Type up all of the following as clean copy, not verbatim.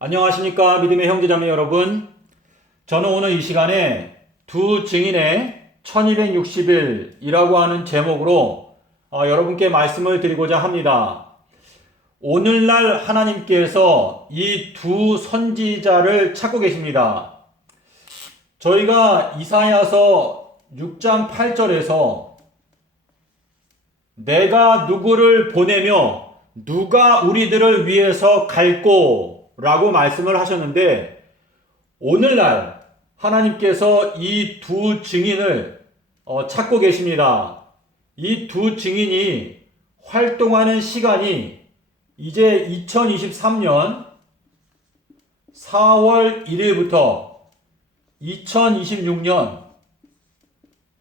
안녕하십니까 믿음의 형제자매 여러분. 저는 오늘 이 시간에 두 증인의 1260일이라고 하는 제목으로 여러분께 말씀을 드리고자 합니다. 오늘날 하나님께서 이 두 선지자를 찾고 계십니다. 저희가 이사야서 6장 8절에서 내가 누구를 보내며 누가 우리들을 위해서 갈꼬 라고 말씀을 하셨는데, 오늘날 하나님께서 이 두 증인을 찾고 계십니다. 이 두 증인이 활동하는 시간이 이제 2023년 4월 1일부터 2026년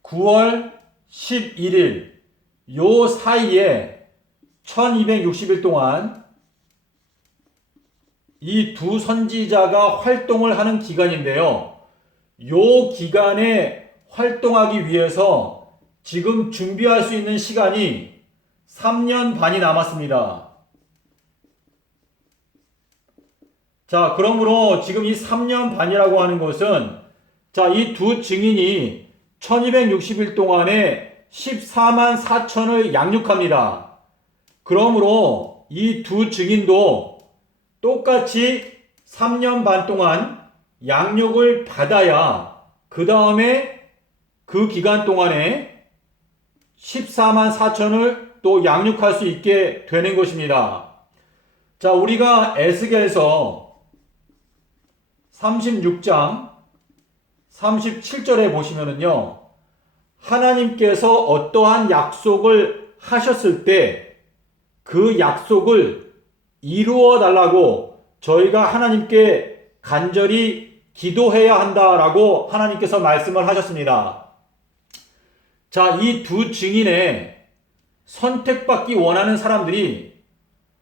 9월 11일 요 사이에 1260일 동안 이 두 선지자가 활동을 하는 기간인데요. 요 기간에 활동하기 위해서 지금 준비할 수 있는 시간이 3년 반이 남았습니다. 자, 그러므로 지금 이 3년 반이라고 하는 것은, 자, 이 두 증인이 1260일 동안에 14만 4천을 양육합니다. 그러므로 이 두 증인도 똑같이 3년 반 동안 양육을 받아야 그 다음에 그 기간 동안에 14만 4천을 또 양육할 수 있게 되는 것입니다. 자, 우리가 에스겔서 36장 37절에 보시면은요, 하나님께서 어떠한 약속을 하셨을 때 그 약속을 이루어 달라고 저희가 하나님께 간절히 기도해야 한다라고 하나님께서 말씀을 하셨습니다. 자, 이 두 증인의 선택받기 원하는 사람들이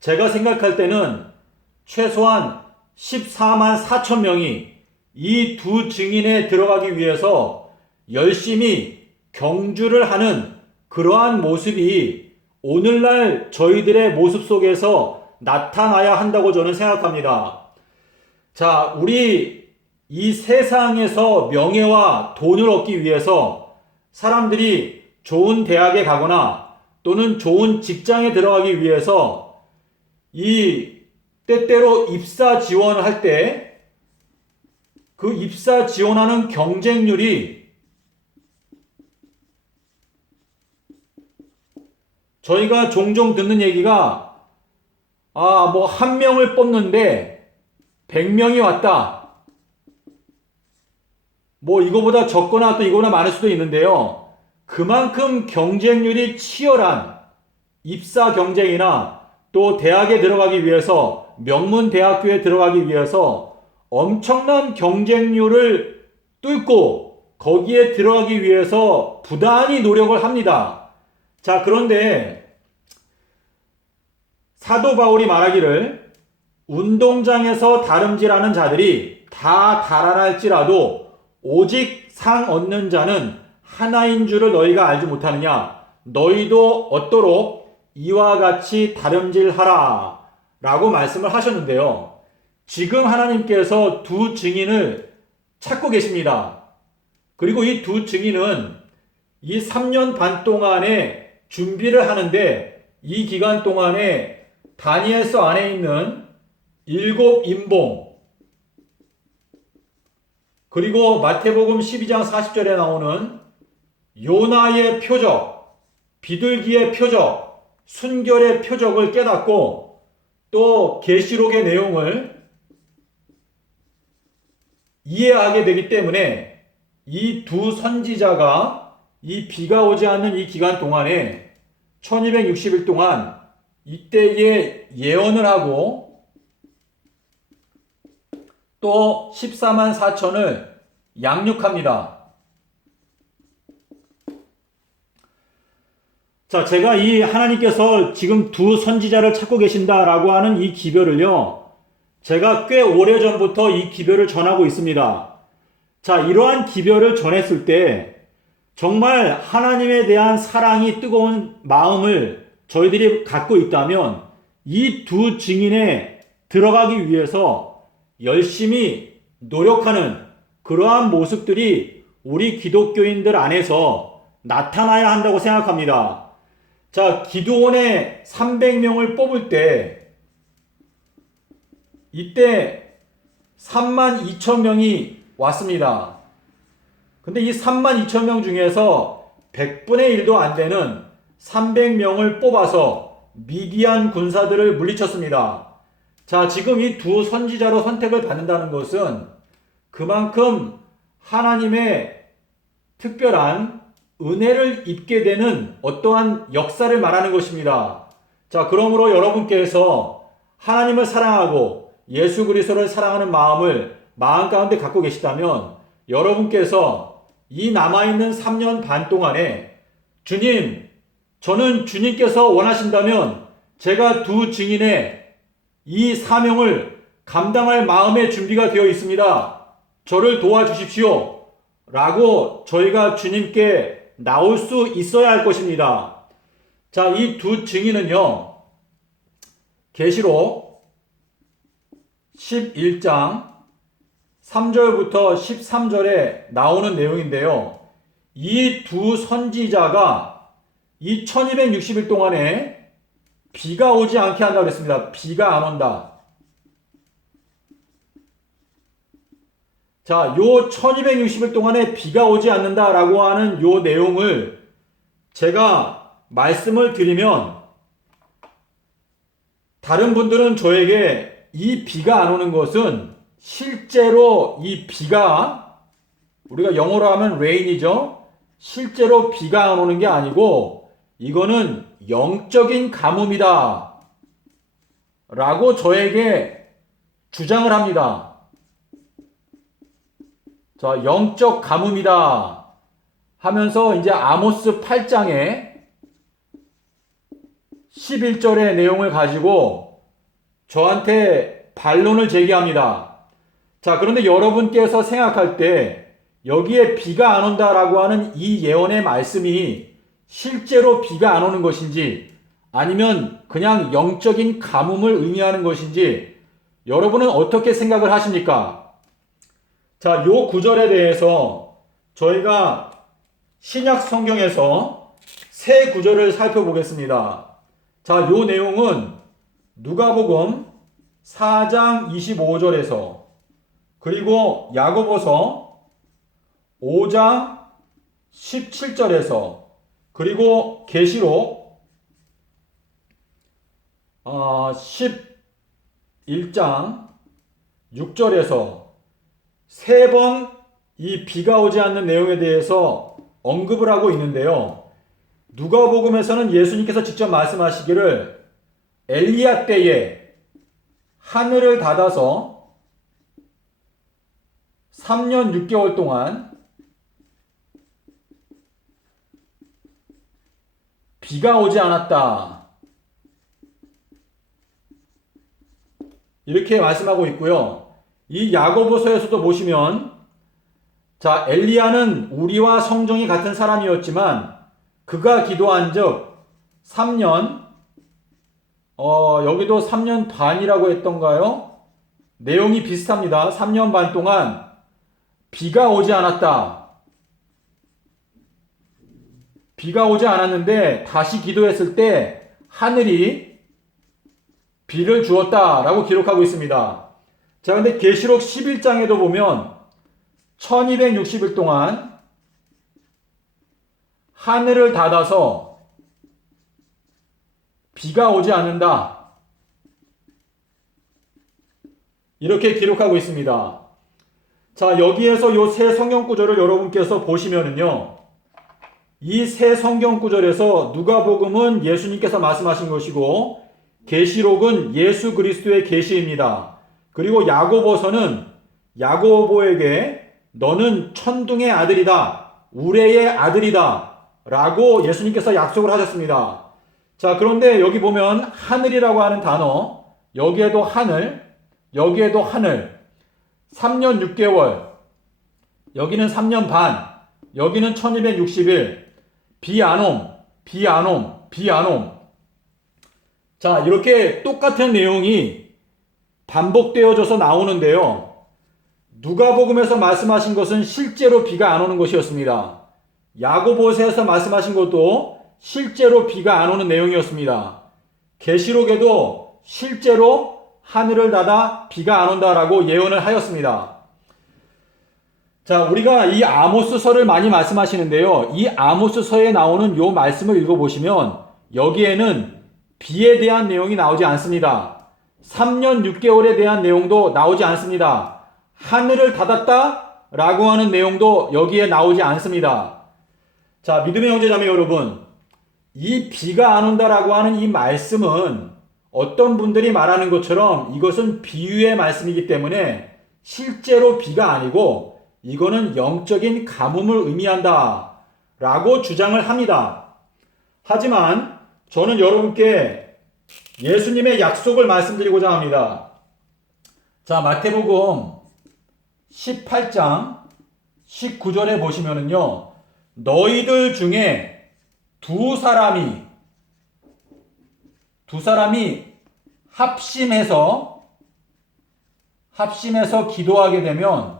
제가 생각할 때는 최소한 14만 4천 명이 이 두 증인에 들어가기 위해서 열심히 경주를 하는 그러한 모습이 오늘날 저희들의 모습 속에서 나타나야 한다고 저는 생각합니다. 자, 우리 이 세상에서 명예와 돈을 얻기 위해서 사람들이 좋은 대학에 가거나 또는 좋은 직장에 들어가기 위해서 이 때때로 입사 지원을 할 때 그 입사 지원하는 경쟁률이 저희가 종종 듣는 얘기가 뭐 한 명을 뽑는데 100명이 왔다. 뭐 이거보다 적거나 또 이거보다 많을 수도 있는데요. 그만큼 경쟁률이 치열한 입사 경쟁이나 또 대학에 들어가기 위해서 명문 대학교에 들어가기 위해서 엄청난 경쟁률을 뚫고 거기에 들어가기 위해서 부단히 노력을 합니다. 자, 그런데 사도 바울이 말하기를 운동장에서 다름질하는 자들이 다 달아날지라도 오직 상 얻는 자는 하나인 줄을 너희가 알지 못하느냐. 너희도 얻도록 이와 같이 다름질하라 라고 말씀을 하셨는데요. 지금 하나님께서 두 증인을 찾고 계십니다. 그리고 이 두 증인은 이 3년 반 동안에 준비를 하는데, 이 기간 동안에 다니엘서 안에 있는 7인봉, 그리고 마태복음 12장 40절에 나오는 요나의 표적, 비둘기의 표적, 순결의 표적을 깨닫고 또 계시록의 내용을 이해하게 되기 때문에 이 두 선지자가 이 비가 오지 않는 이 기간 동안에 1260일 동안 이때에 예언을 하고 또 14만 4천을 양육합니다. 자, 제가 이 하나님께서 지금 두 선지자를 찾고 계신다라고 하는 이 기별을요, 제가 꽤 오래전부터 이 기별을 전하고 있습니다. 자, 이러한 기별을 전했을 때 정말 하나님에 대한 사랑이 뜨거운 마음을 저희들이 갖고 있다면 이 두 증인에 들어가기 위해서 열심히 노력하는 그러한 모습들이 우리 기독교인들 안에서 나타나야 한다고 생각합니다. 자, 기도원에 300명을 뽑을 때 이때 32,000명이 왔습니다. 근데 이 32,000명 중에서 100분의 1도 안 되는 300명을 뽑아서 미디안 군사들을 물리쳤습니다. 자, 지금 이 두 선지자로 선택을 받는다는 것은 그만큼 하나님의 특별한 은혜를 입게 되는 어떠한 역사를 말하는 것입니다. 자, 그러므로 여러분께서 하나님을 사랑하고 예수 그리스도를 사랑하는 마음을 마음 가운데 갖고 계시다면 여러분께서 이 남아있는 3년 반 동안에 주님, 저는 주님께서 원하신다면 제가 두 증인의 이 사명을 감당할 마음의 준비가 되어 있습니다. 저를 도와주십시오. 라고 저희가 주님께 나올 수 있어야 할 것입니다. 자, 이 두 증인은요, 계시록 11장 3절부터 13절에 나오는 내용인데요. 이 두 선지자가 이 1260일 동안에 비가 오지 않게 한다고 그랬습니다. 비가 안 온다. 자, 요 1260일 동안에 비가 오지 않는다라고 하는 요 내용을 제가 말씀을 드리면 다른 분들은 저에게 이 비가 안 오는 것은 실제로 이 비가 우리가 영어로 하면 rain이죠. 실제로 비가 안 오는 게 아니고 이거는 영적인 가뭄이다 라고 저에게 주장을 합니다. 자, 영적 가뭄이다 하면서 이제 아모스 8장에 11절의 내용을 가지고 저한테 반론을 제기합니다. 자, 그런데 여러분께서 생각할 때 여기에 비가 안 온다라고 하는 이 예언의 말씀이 실제로 비가 안 오는 것인지 아니면 그냥 영적인 가뭄을 의미하는 것인지 여러분은 어떻게 생각을 하십니까? 자, 요 구절에 대해서 저희가 신약 성경에서 세 구절을 살펴보겠습니다. 자, 요 내용은 누가복음 4장 25절에서 그리고 야고보서 5장 17절에서 그리고 계시록 11장 6절에서 세 번 이 비가 오지 않는 내용에 대해서 언급을 하고 있는데요. 누가복음에서는 예수님께서 직접 말씀하시기를 엘리야 때에 하늘을 닫아서 3년 6개월 동안 비가 오지 않았다. 이렇게 말씀하고 있고요. 이 야고보서에서도 보시면 자, 엘리야는 우리와 성정이 같은 사람이었지만 그가 기도한 즉 3년 여기도 3년 반이라고 했던가요? 내용이 비슷합니다. 3년 반 동안 비가 오지 않았다. 비가 오지 않았는데 다시 기도했을 때 하늘이 비를 주었다라고 기록하고 있습니다. 자, 근데 계시록 11장에도 보면 1260일 동안 하늘을 닫아서 비가 오지 않는다. 이렇게 기록하고 있습니다. 자, 여기에서 요 세 성경 구절을 여러분께서 보시면은요. 이 세 성경 구절에서 누가복음은 예수님께서 말씀하신 것이고 계시록은 예수 그리스도의 계시입니다. 그리고 야고보서는 야고보에게 너는 천둥의 아들이다. 우레의 아들이다. 라고 예수님께서 약속을 하셨습니다. 자, 그런데 여기 보면 하늘이라고 하는 단어, 여기에도 하늘, 여기에도 하늘, 3년 6개월, 여기는 3년 반, 여기는 1260일, 비 안 옴, 비 안 옴, 비 안 옴. 자, 이렇게 똑같은 내용이 반복되어져서 나오는데요. 누가복음에서 말씀하신 것은 실제로 비가 안 오는 것이었습니다. 야고보서에서 말씀하신 것도 실제로 비가 안 오는 내용이었습니다. 계시록에도 실제로 하늘을 닫아 비가 안 온다라고 예언을 하였습니다. 자, 우리가 이 아모스서를 많이 말씀하시는데요. 이 아모스서에 나오는 요 말씀을 읽어보시면 여기에는 비에 대한 내용이 나오지 않습니다. 3년 6개월에 대한 내용도 나오지 않습니다. 하늘을 닫았다 라고 하는 내용도 여기에 나오지 않습니다. 자, 믿음의 형제자매 여러분, 이 비가 안 온다라고 하는 이 말씀은 어떤 분들이 말하는 것처럼 이것은 비유의 말씀이기 때문에 실제로 비가 아니고 이거는 영적인 가뭄을 의미한다 라고 주장을 합니다. 하지만 저는 여러분께 예수님의 약속을 말씀드리고자 합니다. 자, 마태복음 18장 19절에 보시면은요, 너희들 중에 두 사람이 합심해서 기도하게 되면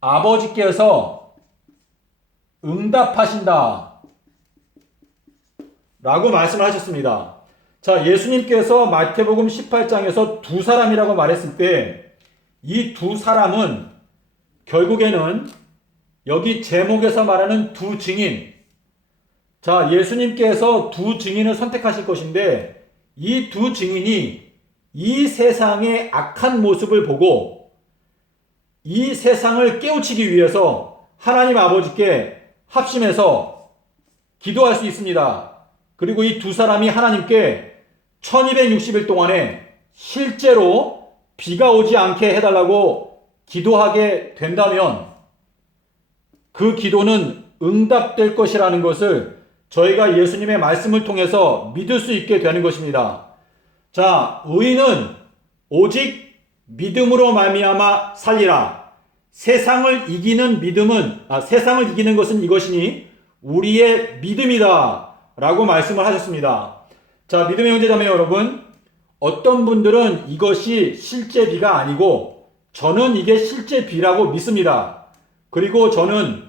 아버지께서 응답하신다 라고 말씀을 하셨습니다. 자, 예수님께서 마태복음 18장에서 두 사람이라고 말했을 때 이 두 사람은 결국에는 여기 제목에서 말하는 두 증인, 자, 예수님께서 두 증인을 선택하실 것인데 이 두 증인이 이 세상의 악한 모습을 보고 이 세상을 깨우치기 위해서 하나님 아버지께 합심해서 기도할 수 있습니다. 그리고 이 두 사람이 하나님께 1260일 동안에 실제로 비가 오지 않게 해달라고 기도하게 된다면 그 기도는 응답될 것이라는 것을 저희가 예수님의 말씀을 통해서 믿을 수 있게 되는 것입니다. 자, 의인은 오직 믿음으로 말미암아 살리라. 세상을 이기는 것은 이것이니 우리의 믿음이다 라고 말씀을 하셨습니다. 자, 믿음의 형제자매 여러분, 어떤 분들은 이것이 실제 비가 아니고 저는 이게 실제 비라고 믿습니다. 그리고 저는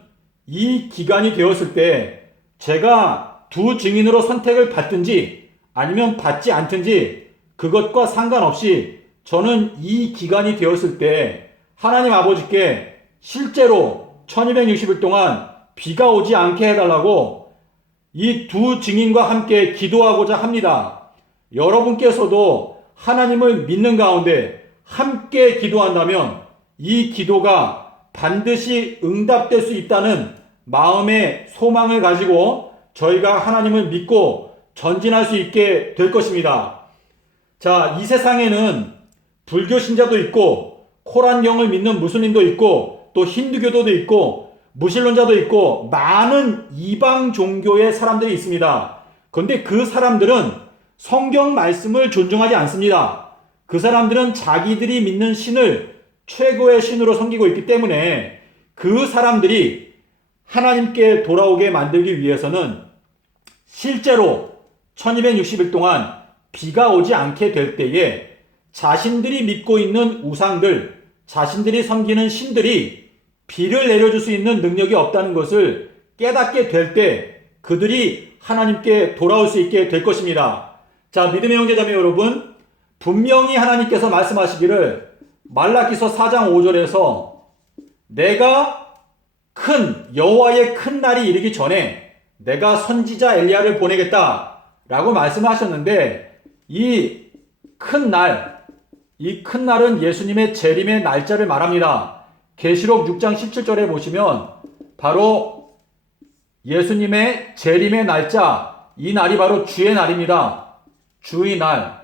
이 기간이 되었을 때 제가 두 증인으로 선택을 받든지 아니면 받지 않든지 그것과 상관없이 저는 이 기간이 되었을 때 하나님 아버지께 실제로 1260일 동안 비가 오지 않게 해달라고 이 두 증인과 함께 기도하고자 합니다. 여러분께서도 하나님을 믿는 가운데 함께 기도한다면 이 기도가 반드시 응답될 수 있다는 마음의 소망을 가지고 저희가 하나님을 믿고 전진할 수 있게 될 것입니다. 자, 이 세상에는 불교 신자도 있고 코란경을 믿는 무슬림도 있고 또 힌두교도도 있고 무신론자도 있고 많은 이방 종교의 사람들이 있습니다. 그런데 그 사람들은 성경 말씀을 존중하지 않습니다. 그 사람들은 자기들이 믿는 신을 최고의 신으로 섬기고 있기 때문에 그 사람들이 하나님께 돌아오게 만들기 위해서는 실제로 1260일 동안 비가 오지 않게 될 때에 자신들이 믿고 있는 우상들, 자신들이 섬기는 신들이 비를 내려줄 수 있는 능력이 없다는 것을 깨닫게 될 때 그들이 하나님께 돌아올 수 있게 될 것입니다. 자, 믿음의 형제자매 여러분, 분명히 하나님께서 말씀하시기를 말라기서 4장 5절에서 내가 여호와의 큰 날이 이르기 전에 내가 선지자 엘리야를 보내겠다 라고 말씀하셨는데 이 큰 날은 예수님의 재림의 날짜를 말합니다. 계시록 6장 17절에 보시면 바로 예수님의 재림의 날짜, 이 날이 바로 주의 날입니다. 주의 날.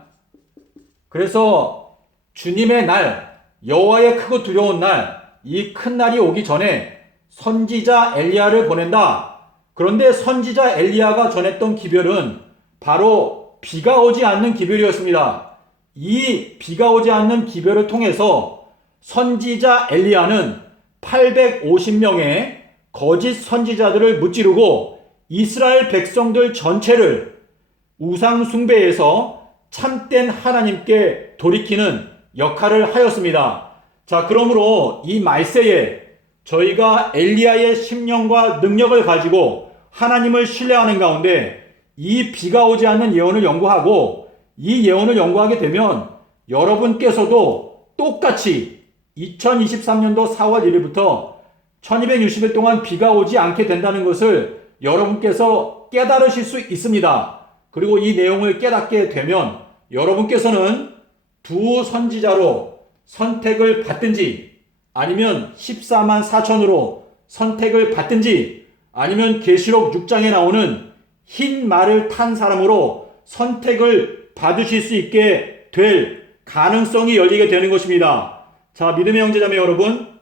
그래서 주님의 날, 여호와의 크고 두려운 날, 이 큰 날이 오기 전에 선지자 엘리야를 보낸다. 그런데 선지자 엘리야가 전했던 기별은 바로 비가 오지 않는 기별이었습니다. 이 비가 오지 않는 기별을 통해서 선지자 엘리야는 850명의 거짓 선지자들을 무찌르고 이스라엘 백성들 전체를 우상 숭배에서 참된 하나님께 돌이키는 역할을 하였습니다. 자, 그러므로 이 말세에 저희가 엘리야의 심령과 능력을 가지고 하나님을 신뢰하는 가운데 이 비가 오지 않는 예언을 연구하고 이 예언을 연구하게 되면 여러분께서도 똑같이 2023년도 4월 1일부터 1260일 동안 비가 오지 않게 된다는 것을 여러분께서 깨달으실 수 있습니다. 그리고 이 내용을 깨닫게 되면 여러분께서는 두 선지자로 선택을 받든지 아니면 14만 4천으로 선택을 받든지 아니면 계시록 6장에 나오는 흰 말을 탄 사람으로 선택을 받으실 수 있게 될 가능성이 열리게 되는 것입니다. 자, 믿음의 형제자매 여러분,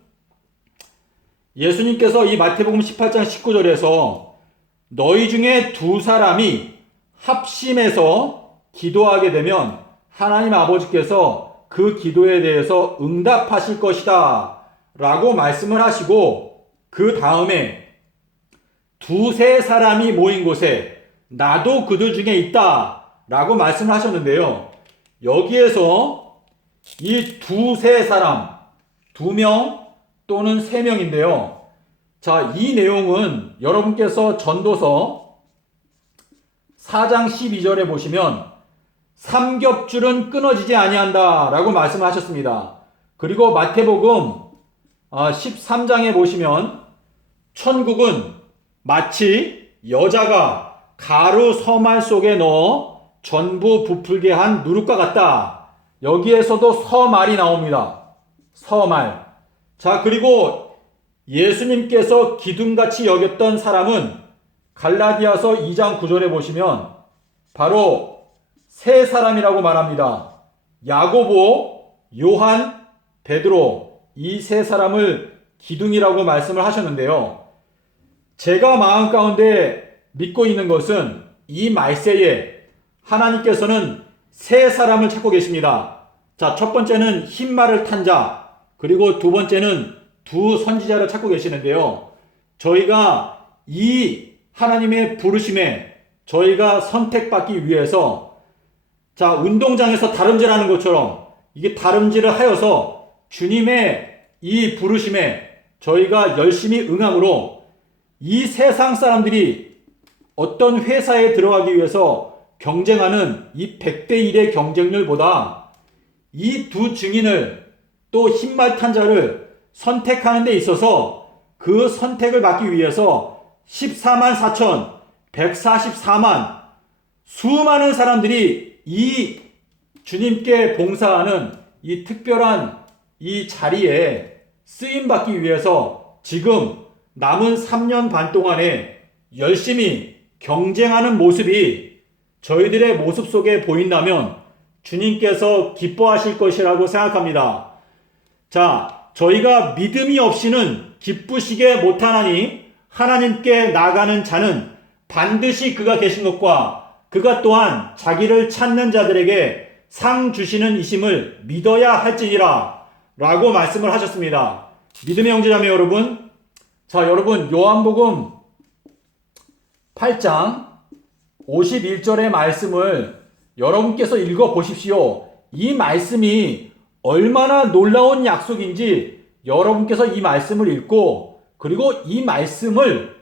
예수님께서 이 마태복음 18장 19절에서 너희 중에 두 사람이 합심해서 기도하게 되면 하나님 아버지께서 그 기도에 대해서 응답하실 것이다 라고 말씀을 하시고, 그 다음에 두세 사람이 모인 곳에 나도 그들 중에 있다 라고 말씀을 하셨는데요. 여기에서 이 두세 사람, 2명 또는 3명인데요. 자, 이 내용은 여러분께서 전도서 4장 12절에 보시면 삼겹줄은 끊어지지 아니한다 라고 말씀하셨습니다. 그리고 마태복음 13장에 보시면 천국은 마치 여자가 가루 서말 속에 넣어 전부 부풀게 한 누룩과 같다. 여기에서도 서말이 나옵니다. 서말. 자, 그리고 예수님께서 기둥같이 여겼던 사람은 갈라디아서 2장 9절에 보시면 바로 세 사람이라고 말합니다. 야고보, 요한, 베드로, 이 세 사람을 기둥이라고 말씀을 하셨는데요. 제가 마음 가운데 믿고 있는 것은 이 말세에 하나님께서는 세 사람을 찾고 계십니다. 자, 첫 번째는 흰 말을 탄 자, 그리고 두 번째는 두 선지자를 찾고 계시는데요. 저희가 이 하나님의 부르심에 저희가 선택받기 위해서, 자, 운동장에서 다름질하는 것처럼 이게 다름질을 하여서 주님의 이 부르심에 저희가 열심히 응함으로 이 세상 사람들이 어떤 회사에 들어가기 위해서 경쟁하는 이 100대 1의 경쟁률보다 이 두 증인을 또 흰말 탄 자를 선택하는 데 있어서 그 선택을 받기 위해서 14만 4천, 144만 수많은 사람들이 이 주님께 봉사하는 이 특별한 이 자리에 쓰임받기 위해서 지금 남은 3년 반 동안에 열심히 경쟁하는 모습이 저희들의 모습 속에 보인다면 주님께서 기뻐하실 것이라고 생각합니다. 자, 저희가 믿음이 없이는 기쁘시게 못하나니 하나님께 나가는 자는 반드시 그가 계신 것과 그가 또한 자기를 찾는 자들에게 상 주시는 이심을 믿어야 할지니라 라고 말씀을 하셨습니다. 믿음의 형제자매 여러분, 자, 여러분 요한복음 8장 51절의 말씀을 여러분께서 읽어 보십시오. 이 말씀이 얼마나 놀라운 약속인지 여러분께서 이 말씀을 읽고, 그리고 이 말씀을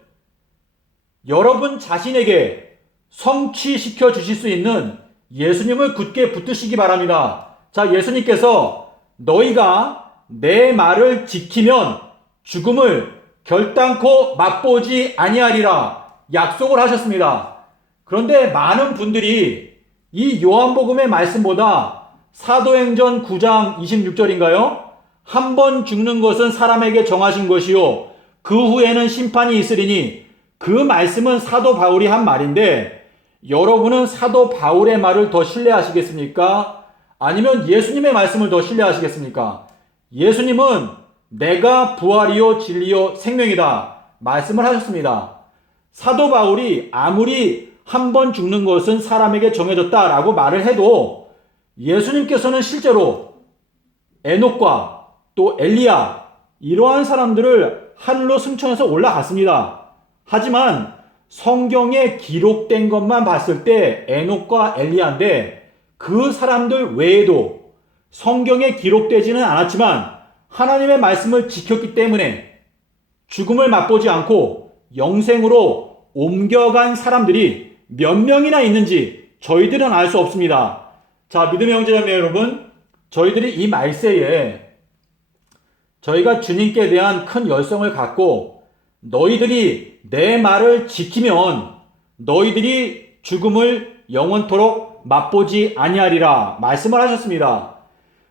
여러분 자신에게 성취시켜 주실 수 있는 예수님을 굳게 붙드시기 바랍니다. 자, 예수님께서 너희가 내 말을 지키면 죽음을 결단코 맛보지 아니하리라 약속을 하셨습니다. 그런데 많은 분들이 이 요한복음의 말씀보다 사도행전 9장 26절인가요? 한 번 죽는 것은 사람에게 정하신 것이요 그 후에는 심판이 있으리니, 그 말씀은 사도 바울이 한 말인데 여러분은 사도 바울의 말을 더 신뢰하시겠습니까? 아니면 예수님의 말씀을 더 신뢰하시겠습니까? 예수님은 내가 부활이요 진리요 생명이다 말씀을 하셨습니다. 사도 바울이 아무리 한 번 죽는 것은 사람에게 정해졌다라고 말을 해도 예수님께서는 실제로 에녹과 또 엘리야 이러한 사람들을 하늘로 승천해서 올라갔습니다. 하지만 성경에 기록된 것만 봤을 때 에녹과 엘리야인데 그 사람들 외에도 성경에 기록되지는 않았지만 하나님의 말씀을 지켰기 때문에 죽음을 맛보지 않고 영생으로 옮겨간 사람들이 몇 명이나 있는지 저희들은 알 수 없습니다. 자, 믿음의 형제자매 여러분, 저희들이 이 말세에 저희가 주님께 대한 큰 열성을 갖고 너희들이 내 말을 지키면 너희들이 죽음을 영원토록 맛보지 아니하리라 말씀을 하셨습니다.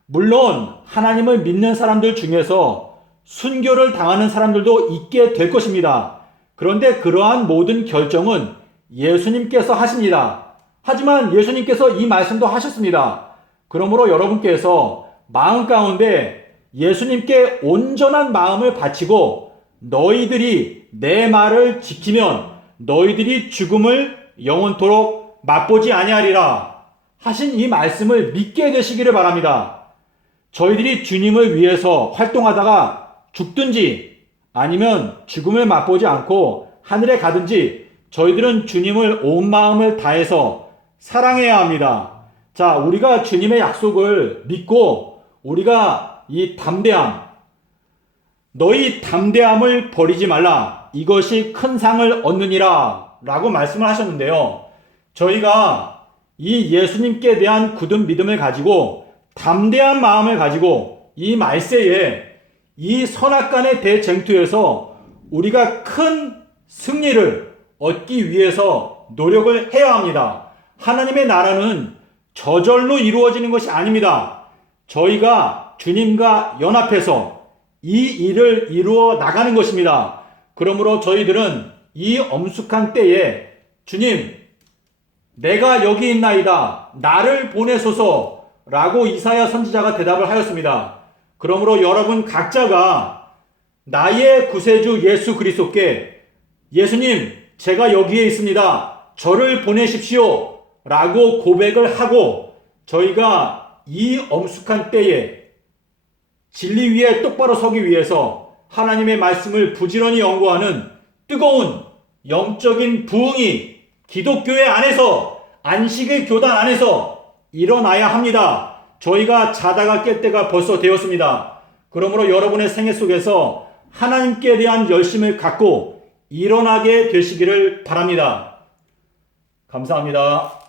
물론 하나님을 믿는 사람들 중에서 순교를 당하는 사람들도 있게 될 것입니다. 그런데 그러한 모든 결정은 예수님께서 하십니다. 하지만 예수님께서 이 말씀도 하셨습니다. 그러므로 여러분께서 마음 가운데 예수님께 온전한 마음을 바치고 너희들이 내 말을 지키면 너희들이 죽음을 영원토록 맛보지 아니하리라 하신 이 말씀을 믿게 되시기를 바랍니다. 저희들이 주님을 위해서 활동하다가 죽든지 아니면 죽음을 맛보지 않고 하늘에 가든지 저희들은 주님을 온 마음을 다해서 사랑해야 합니다. 자, 우리가 주님의 약속을 믿고 우리가 이 담대함, 너희 담대함을 버리지 말라. 이것이 큰 상을 얻느니라 라고 말씀을 하셨는데요. 저희가 이 예수님께 대한 굳은 믿음을 가지고 담대한 마음을 가지고 이 말세에 이 선악간의 대쟁투에서 우리가 큰 승리를 얻기 위해서 노력을 해야 합니다. 하나님의 나라는 저절로 이루어지는 것이 아닙니다. 저희가 주님과 연합해서 이 일을 이루어 나가는 것입니다. 그러므로 저희들은 이 엄숙한 때에 주님, 내가 여기 있나이다. 나를 보내소서 라고 이사야 선지자가 대답을 하였습니다. 그러므로 여러분 각자가 나의 구세주 예수 그리스도께 예수님, 제가 여기에 있습니다. 저를 보내십시오. 라고 고백을 하고 저희가 이 엄숙한 때에 진리 위에 똑바로 서기 위해서 하나님의 말씀을 부지런히 연구하는 뜨거운 영적인 부흥이 기독교회 안에서 안식의 교단 안에서 일어나야 합니다. 저희가 자다가 깰 때가 벌써 되었습니다. 그러므로 여러분의 생애 속에서 하나님께 대한 열심을 갖고 일어나게 되시기를 바랍니다. 감사합니다.